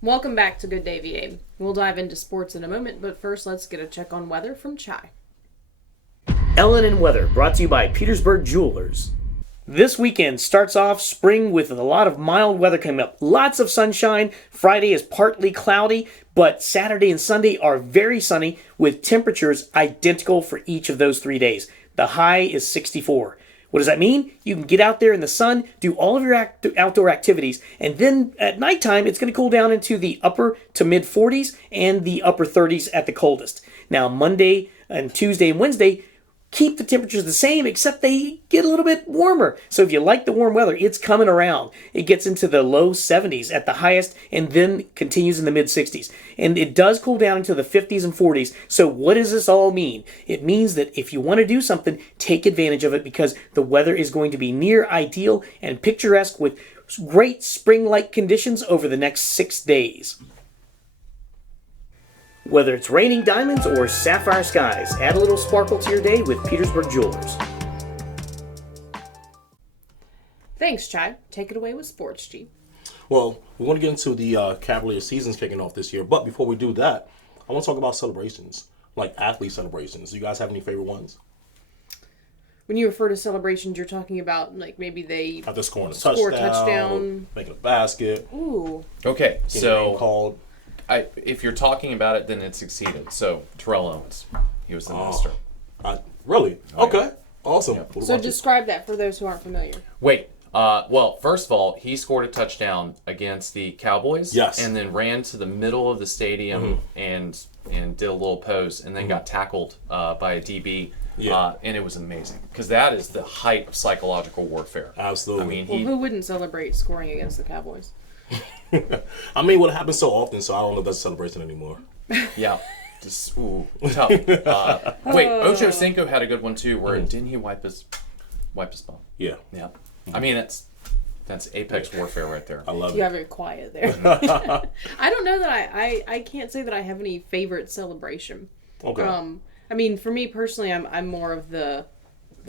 Welcome back to Good Day VA. We'll dive into sports in a moment, but first let's get a check on weather from Chai. Ellen and Weather, brought to you by Petersburg Jewelers. This weekend starts off spring with a lot of mild weather coming up. Lots of sunshine. Friday is partly cloudy, but Saturday and Sunday are very sunny with temperatures identical for each of those 3 days. The high is 64. What does that mean? You can get out there in the sun, do all of your outdoor activities, and then at nighttime it's going to cool down into the upper to mid 40s and the upper 30s at the coldest. Now Monday and Tuesday and Wednesday keep the temperatures the same, except they get a little bit warmer. So if you like the warm weather, it's coming around. It gets into the low 70s at the highest and then continues in the mid 60s. And it does cool down into the 50s and 40s. So what does this all mean? It means that if you want to do something, take advantage of it because the weather is going to be near ideal and picturesque with great spring-like conditions over the next 6 days. Whether it's raining diamonds or sapphire skies, add a little sparkle to your day with Petersburg Jewelers. Thanks, Chai. Take it away with sports, G. Well, we want to get into the Cavaliers seasons kicking off this year, but before we do that, I want to talk about celebrations, like athlete celebrations. Do you guys have any favorite ones? When you refer to celebrations, you're talking about like maybe they After scoring a score a touchdown, touchdown. making a basket, Ooh. Okay, getting your name so called. if you're talking about it, then it's exceeded. So Terrell Owens, he was the minister. Really? Oh, Okay. yeah. Awesome. Yeah. What So about you? describe that for those who aren't familiar. Wait, well, first of all, he scored a touchdown against the Cowboys. Yes. And then ran to the middle of the stadium and did a little pose, and then got tackled by a DB. Yeah. And it was amazing because that is the height of psychological warfare. Absolutely. I mean, Well, he who wouldn't celebrate scoring against the Cowboys? I mean, what happens so often, so I don't know if that's a celebration anymore. yeah. Just tough. Wait, Ocho Cinco had a good one too, where didn't he wipe his bum? Yeah. Yeah, I mean that's apex warfare right there. I love You it. got very quiet there. I don't know that I can't say that I have any favorite celebration. Okay. I mean, for me personally, I'm more of the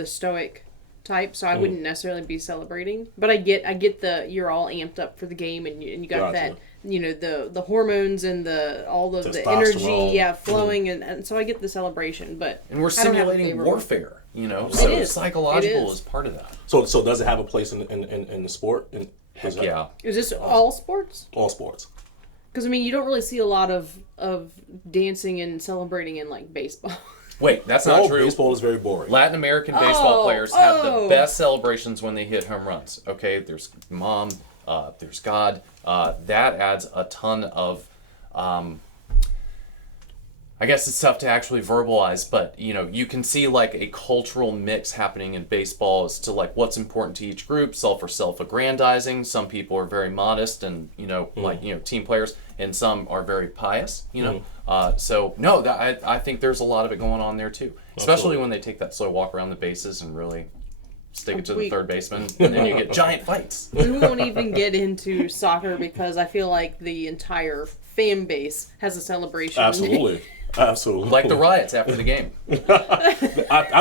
stoic type, so I wouldn't necessarily be celebrating. But I get the you're all amped up for the game, and you got Gotcha. that the hormones and all of the Testosterone. energy flowing, and so I get the celebration. But And we're I don't have a simulating favorite warfare, so It is. psychological It is. is part of that. So does it have a place in the sport? Does it have- Yeah. Is this all sports? All sports. Because I mean, you don't really see a lot of dancing and celebrating in like baseball. Wait, that's not true. Baseball is very boring. Latin American baseball players have the oh. best celebrations when they hit home runs. Okay, there's mom, there's God. That adds a ton of. I guess it's tough to actually verbalize, but you can see like a cultural mix happening in baseball as to like what's important to each group. Self-aggrandizing. Some people are very modest and team players, and some are very pious. So no, I think there's a lot of it going on there too, especially Absolutely. when they take that slow walk around the bases and really stick it to We- the third baseman, and then you get giant fights. We won't even get into soccer because I feel like the entire fan base has a celebration. Absolutely. Absolutely. Like the riots after the game. I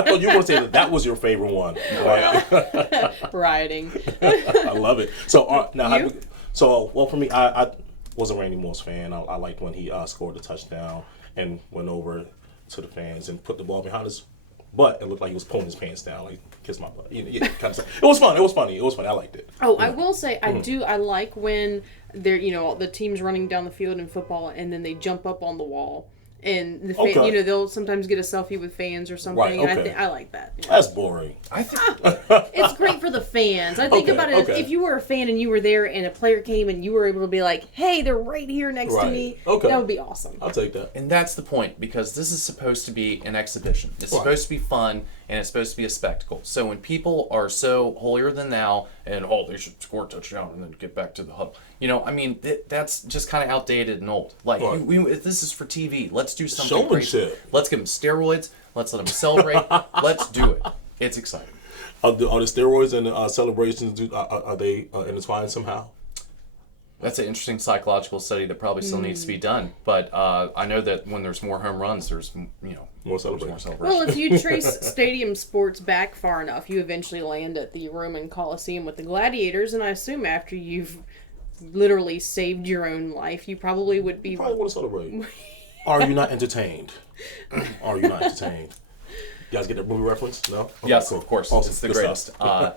thought you were going to say that was your favorite one. Right? Rioting. I love it. So now, You? well, for me, I was a Randy Moss fan. I liked when he scored the touchdown and went over to the fans and put the ball behind his butt. It looked like he was pulling his pants down, like kiss my butt. Kind of stuff. It was fun. It was funny. I liked it. Oh, I will say I like when they're the team's running down the field in football and then they jump up on the wall and the Okay. they'll sometimes get a selfie with fans or something. Right, And okay. I like that. That's boring. I think It's great for the fans. I think Okay, about it okay. if you were a fan and you were there and a player came and you were able to be like, hey, they're right here next to Right. me. Okay. That would be awesome. I'll take that. And that's the point, because this is supposed to be an exhibition. It's Right. supposed to be fun, and it's supposed to be a spectacle. So when people are so holier than thou, and they should score a touchdown and then get back to the huddle, that's just kind of outdated and old. Like, Right. if this is for TV, let's do something crazy. Showmanship. Let's give them steroids. Let's let them celebrate. Let's do it. It's exciting. Are the steroids and celebrations, are they intertwined somehow? That's an interesting psychological study that probably still needs to be done. But I know that when there's more home runs, there's More celebrations. Well, if you trace stadium sports back far enough, you eventually land at the Roman Colosseum with the gladiators, and I assume after you've literally saved your own life, you probably would be. Probably want to celebrate. Are you not entertained? Are you not entertained? You guys get that movie reference? No? Okay, Yes, cool. of course. Awesome. It's the Good greatest. stuff.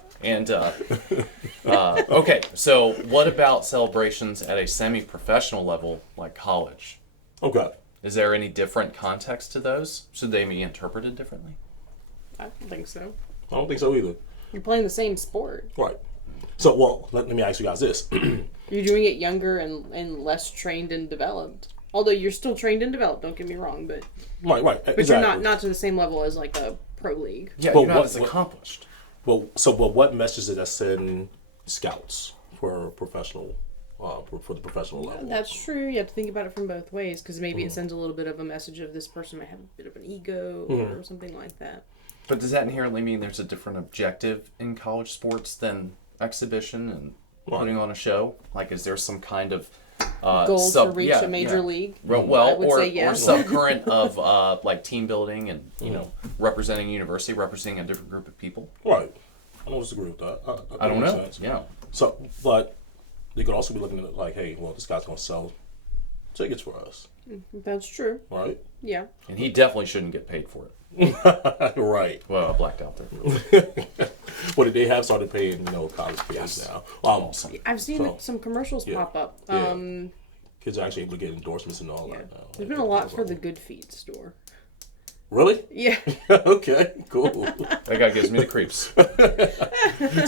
Okay, so what about celebrations at a semi-professional level like college? Okay. Is there any different context to those? Should they be interpreted differently? I don't think so. I don't think so either. You're playing the same sport. Right. So, well, let me ask you guys this. You're doing it younger and less trained and developed. Although you're still trained and developed, don't get me wrong, but Right. but Exactly. you're not to the same level as like a pro league. Yeah, But you're not what- as what- accomplished. Well, what message does that send scouts for professional, for the professional level? That's true. You have to think about it from both ways because maybe it sends a little bit of a message of this person might have a bit of an ego or something like that. But does that inherently mean there's a different objective in college sports than exhibition and putting on a show? Like, is there some kind of Goal to reach a major league? Well, I would or say yes. subcurrent of like team building and representing a university, representing a different group of people. Right. I don't disagree with that. I don't makes know. sense. Yeah. So, but they could also be looking at it like, hey, well, this guy's going to sell tickets for us, That's true. right? Yeah. And he definitely shouldn't get paid for it. Right. Well, I blacked out there. But they have started paying, college kids now. Awesome. I've seen So, some commercials yeah. pop up. Yeah. Kids are actually able to get endorsements and all Yeah. that now. There's been a lot for the Good Feet store. Really? Yeah. Okay, cool. That guy gives me the creeps.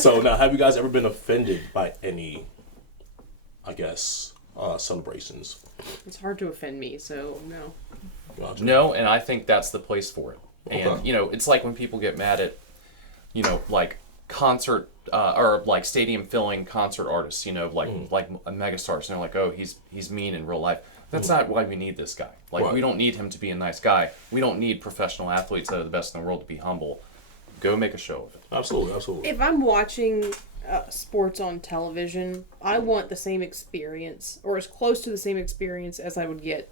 So now, have you guys ever been offended by any, I guess, celebrations? It's hard to offend me, so no. Gotcha. No, and I think that's the place for it. And, Okay. it's like when people get mad at, like concert or like stadium filling concert artists, like megastars, and they're like, oh, he's mean in real life. That's not why we need this guy. Like, Right. we don't need him to be a nice guy. We don't need professional athletes that are the best in the world to be humble. Go make a show of it. Absolutely, absolutely. If I'm watching sports on television, I want the same experience, or as close to the same experience as I would get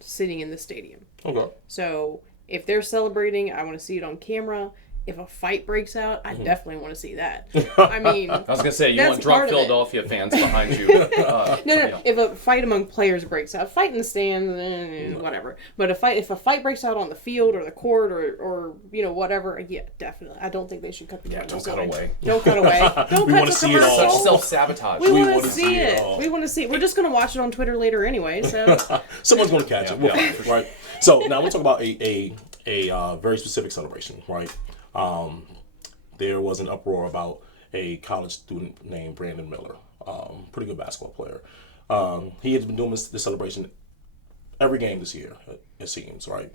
sitting in the stadium. Okay. So if they're celebrating, I want to see it on camera. If a fight breaks out, I definitely want to see that. I mean, I was gonna say you That's want drunk part of it. Philadelphia fans behind you. no. If a fight among players breaks out, fight in the stands, whatever. But if a fight breaks out on the field or the court or whatever, yeah, definitely. I don't think they should cut the cameras Don't cut away. Don't cut away. Don't We cut wanna the see it all. Such commercial. self-sabotage. We want wanna to see see it it. all. We want to see. We're just gonna watch it on Twitter later anyway. So Someone's going to catch it. We'll Yeah. find it, right? So now we'll talk about a very specific celebration, right? There was an uproar about a college student named Brandon Miller, pretty good basketball player. He has been doing this celebration every game this year, it seems, right?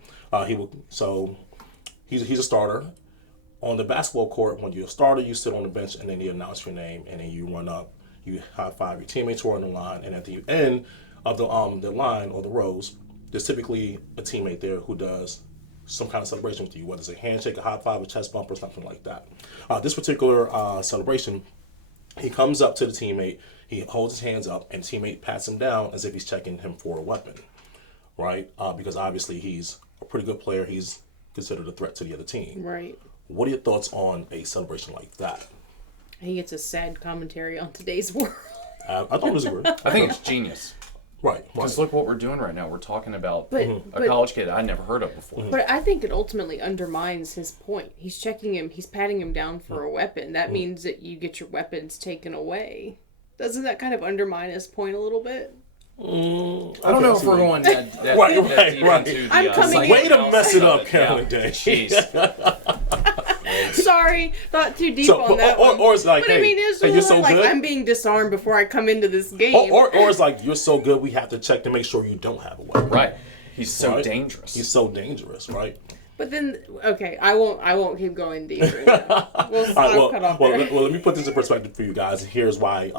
He's a starter. On the basketball court, when you're a starter, you sit on the bench and then they announce your name and then you run up, you high five your teammates who are on the line, and at the end of the line or the rows, there's typically a teammate there who does some kind of celebration with you, whether it's a handshake, a high five, a chest bump, or something like that. This particular celebration, he comes up to the teammate, he holds his hands up, and the teammate pats him down as if he's checking him for a weapon, right? Because obviously he's a pretty good player. He's considered a threat to the other team. right. What are your thoughts on a celebration like that? I think it's a sad commentary on today's world. I don't disagree. I think it's genius. Right. Because look what we're doing right now. We're talking about But- a but- college kid I never heard of before. But I think it ultimately undermines his point. He's checking him. He's patting him down for a weapon. That means that you get your weapons taken away. Doesn't that kind of undermine his point a little bit? I don't know if we're going that Right, deep right. into the I'm coming in- Way to mess it up, Yeah. Carolyn Day. Jeez. Sorry, thought too deep So, on that one. or it's like, But hey, I mean, it's hey, a you're little so like good. I'm being disarmed before I come into this game. Or it's like, you're so good, we have to check to make sure you don't have a weapon. Right. He's so Right? dangerous. He's so dangerous, right? But then, okay, I won't keep going deeper. We'll All right, I'll cut off there. well, let me put this in perspective for you guys. Here's why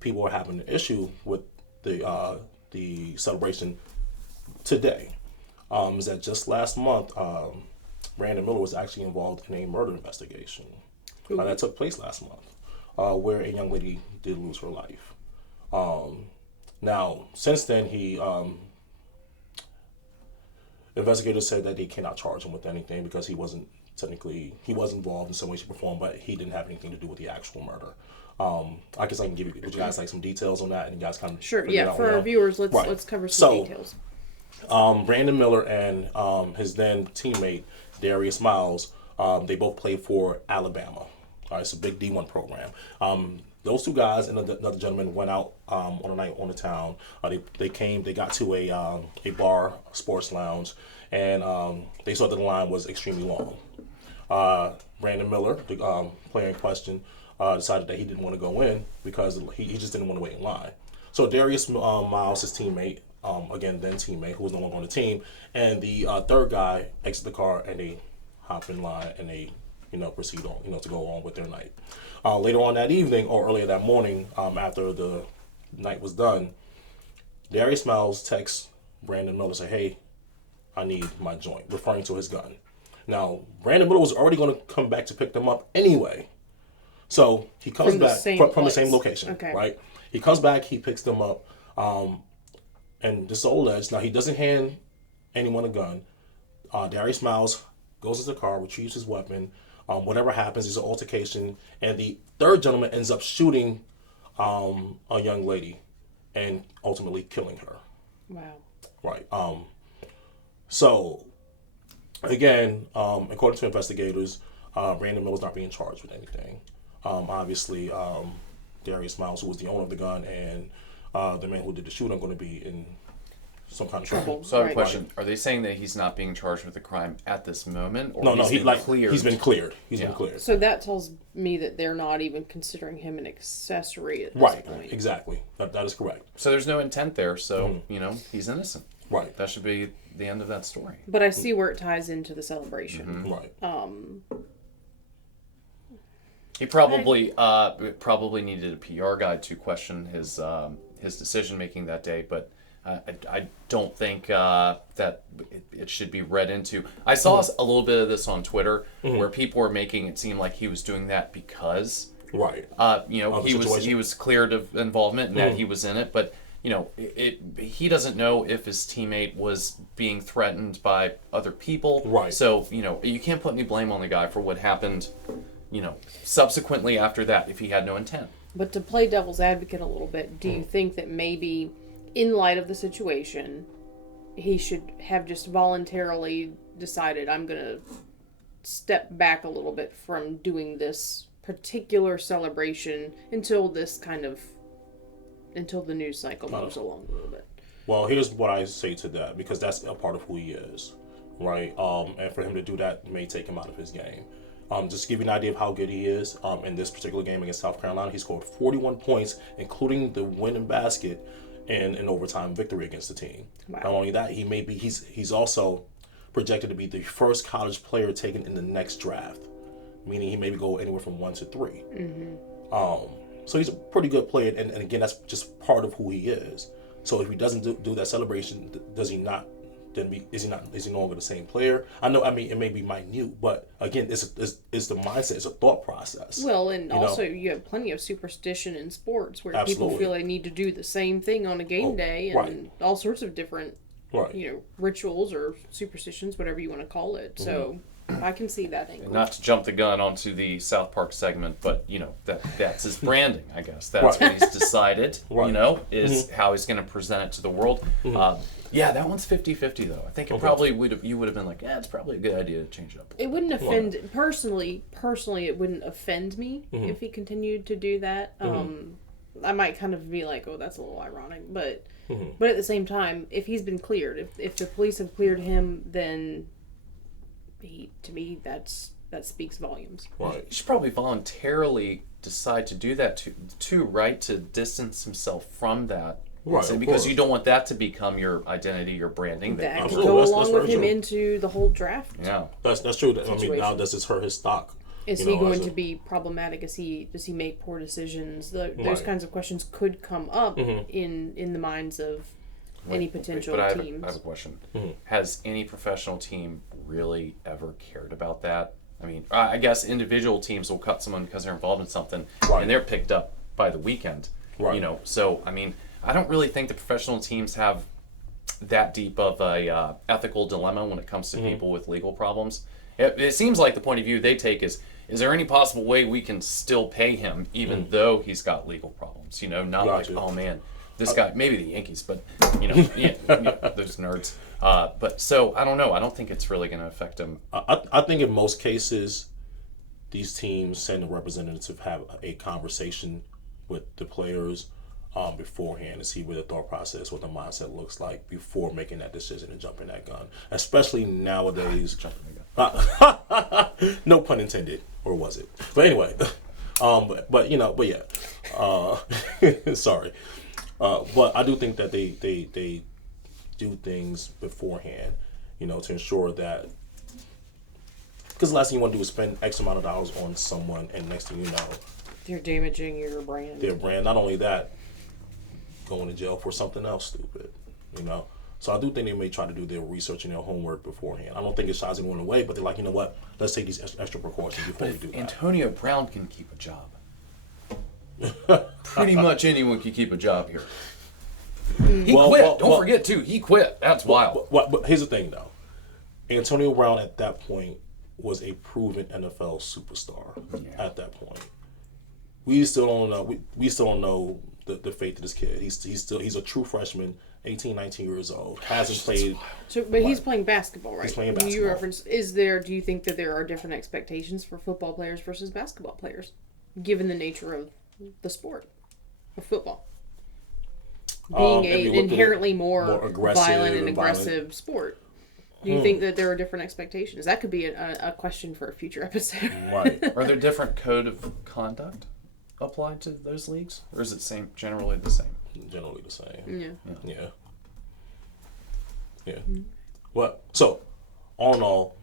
people are having an issue with the celebration today. Is that just last month, Brandon Miller was actually involved in a murder investigation that took place last month, where a young lady did lose her life. Now, since then, investigators said that they cannot charge him with anything because he wasn't technically he was involved in some way, shape, or form, but he didn't have anything to do with the actual murder. I guess I can give you guys like some details on that, and you guys kind of Sure. figure it Yeah. out, For you our know? viewers, let's Right. let's cover some So, details. Brandon Miller and his then teammate Darius Miles, they both played for Alabama. All right, it's a big D1 program. Those two guys and another gentleman went out on a night on the town. They got to a bar, sports lounge, and they saw that the line was extremely long. Brandon Miller, the player in question, decided that he didn't want to go in because he just didn't want to wait in line. So Darius Miles, his teammate, again then teammate, who was no longer on the team, and the third guy exit the car and they hop in line and they proceed on to go on with their night. Later on that evening or earlier that morning, after the night was done, Darius Miles texts Brandon Miller, say, "Hey, I need my joint," referring to his gun. Now, Brandon Miller was already going to come back to pick them up anyway. So he comes From the back same from the same place. location, Okay. right? He comes back, he picks them up, and this is alleged. Now, he doesn't hand anyone a gun. Darius Miles goes to the car, retrieves his weapon. Whatever happens, there's an altercation, and the third gentleman ends up shooting a young lady and ultimately killing her. Wow. Right. So, again, according to investigators, Brandon Miller's not being charged with anything. Obviously, Darius Miles, who was the owner of the gun, and the man who did the shooting are going to be in some kind of trouble. So I have a Right. question. Are they saying that he's not being charged with a crime at this moment? Or No, he's he's been cleared? been cleared. He's Yeah. been cleared. So that tells me that they're not even considering him an accessory at this Right. point. Exactly. That is correct. So there's no intent there, so, he's innocent. Right. That should be the end of that story. But I see where it ties into the celebration. Right. He probably needed a PR guy to question his decision making that day, but I don't think that it should be read into. I saw a little bit of this on Twitter where people were making it seem like he was doing that because Right. he was situation. cleared of involvement and that he was in it, but he doesn't know if his teammate was being threatened by other people. Right. So you can't put any blame on the guy for what happened. Subsequently after that, if he had no intent. But to play devil's advocate a little bit, do you think that maybe, in light of the situation, he should have just voluntarily decided, I'm going to step back a little bit from doing this particular celebration until the news cycle moves along a little bit? Well, here's what I say to that, because that's a part of who he is, right? And for him to do that may take him out of his game. Just to give you an idea of how good he is, in this particular game against South Carolina, he scored 41 points, including the winning basket and an overtime victory against the team. Wow. Not only that, he's also projected to be the first college player taken in the next draft, meaning he maybe go anywhere from 1 to 3. So he's a pretty good player, and again, that's just part of who he is. So if he doesn't do that celebration, does he not? Is he no longer the same player? I know. I mean, it may be minute, but again, it's the mindset. It's a thought process. Well, and also you have plenty of superstition in sports where Absolutely. people feel they need to do the same thing on a game day and right. all sorts of different, Right. rituals or superstitions, whatever you want to call it. So I can see that angle. Not to jump the gun onto the South Park segment, but that's his branding, I guess. That's what he's decided, Right. is how he's going to present it to the world. Yeah, that one's 50-50 though. I think it probably you would have been like, it's probably a good idea to change it up. It wouldn't offend personally. It wouldn't offend me if he continued to do that. I might kind of be like, oh, that's a little ironic, but at the same time, if he's been cleared, if the police have cleared him, then to me that speaks volumes. Right. He should probably voluntarily decide to do that too, right? To distance himself from that. Right, So of because course. you don't want that to become your identity, your branding. That could Absolutely. go That's along with very him true. into the whole draft. Yeah. That's true. I mean, now Situation. does this hurt his stock? Is You he know, going as a- to be problematic? Does he make poor decisions? Those Right. kinds of questions could come up in the minds of any potential But I teams. have a question. Has any professional team really ever cared about that? I mean, I guess individual teams will cut someone because they're involved in something, Right. and they're picked up by the weekend. Right. So I mean, I don't really think the professional teams have that deep of a ethical dilemma when it comes to people with legal problems. It seems like the point of view they take is there any possible way we can still pay him even though he's got legal problems? You know, not like, oh man, this guy, maybe the Yankees, but, you know, those nerds. But so, I don't know. I don't think it's really going to affect him. I think in most cases, these teams send a representative to have a conversation with the players beforehand to see what the thought process, what the mindset looks like before making that decision and jumping that gun. Especially nowadays. No pun intended, or was it? But anyway, but yeah. Sorry. But I do think that they do things beforehand, to ensure that, because the last thing you want to do is spend X amount of dollars on someone, and next thing you know, You're damaging your brand. their brand. Not only that, going to jail for something else stupid, So I do think they may try to do their research and their homework beforehand. I don't think it shies anyone away, but they're like, you know what? Let's take these extra precautions before we do that. Antonio Brown can keep a job. Pretty much anyone can keep a job here. He quit. Don't forget, too. He quit. That's wild. But here's the thing, though. Antonio Brown at that point was a proven NFL superstar. At that point, we still don't know. We still don't know the fate of this kid. He's a true freshman, 18, 19 years old. Hasn't played. But he's playing basketball, right? He's playing basketball. You referenced. Do you think that there are different expectations for football players versus basketball players, given the nature of the sport of football? Being an inherently more violent and aggressive sport. Do you think that there are different expectations? That could be a question for a future episode. Right. Are there different code of conduct applied to those leagues? Or is it generally the same? Generally the same. Yeah. Yeah. What? So, all in all,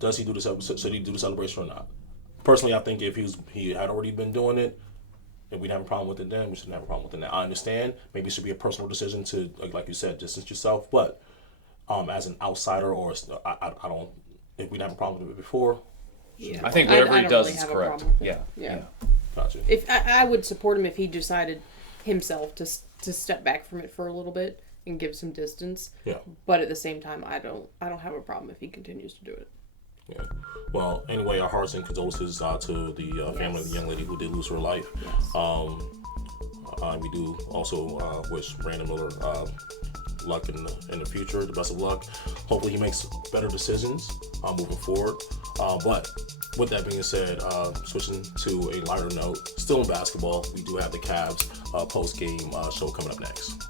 does he do the should he do the celebration or not? Personally, I think if he had already been doing it, if we'd have a problem with it then, we shouldn't have a problem with it now. I understand. Maybe it should be a personal decision to, like you said, distance yourself. But as an outsider, or I don't. If we'd have a problem with it before, Yeah. I think whatever I he don't does really is have a correct. problem with it. Yeah. gotcha. If I would support him if he decided himself to step back from it for a little bit and give some distance. Yeah. But at the same time, I don't have a problem if he continues to do it. Yeah. Well, anyway, our hearts and condolences to the family of the young lady who did lose her life. Yes. We do also wish Brandon Miller luck in the future, the best of luck. Hopefully he makes better decisions moving forward. But with that being said, switching to a lighter note, still in basketball, we do have the Cavs post-game show coming up next.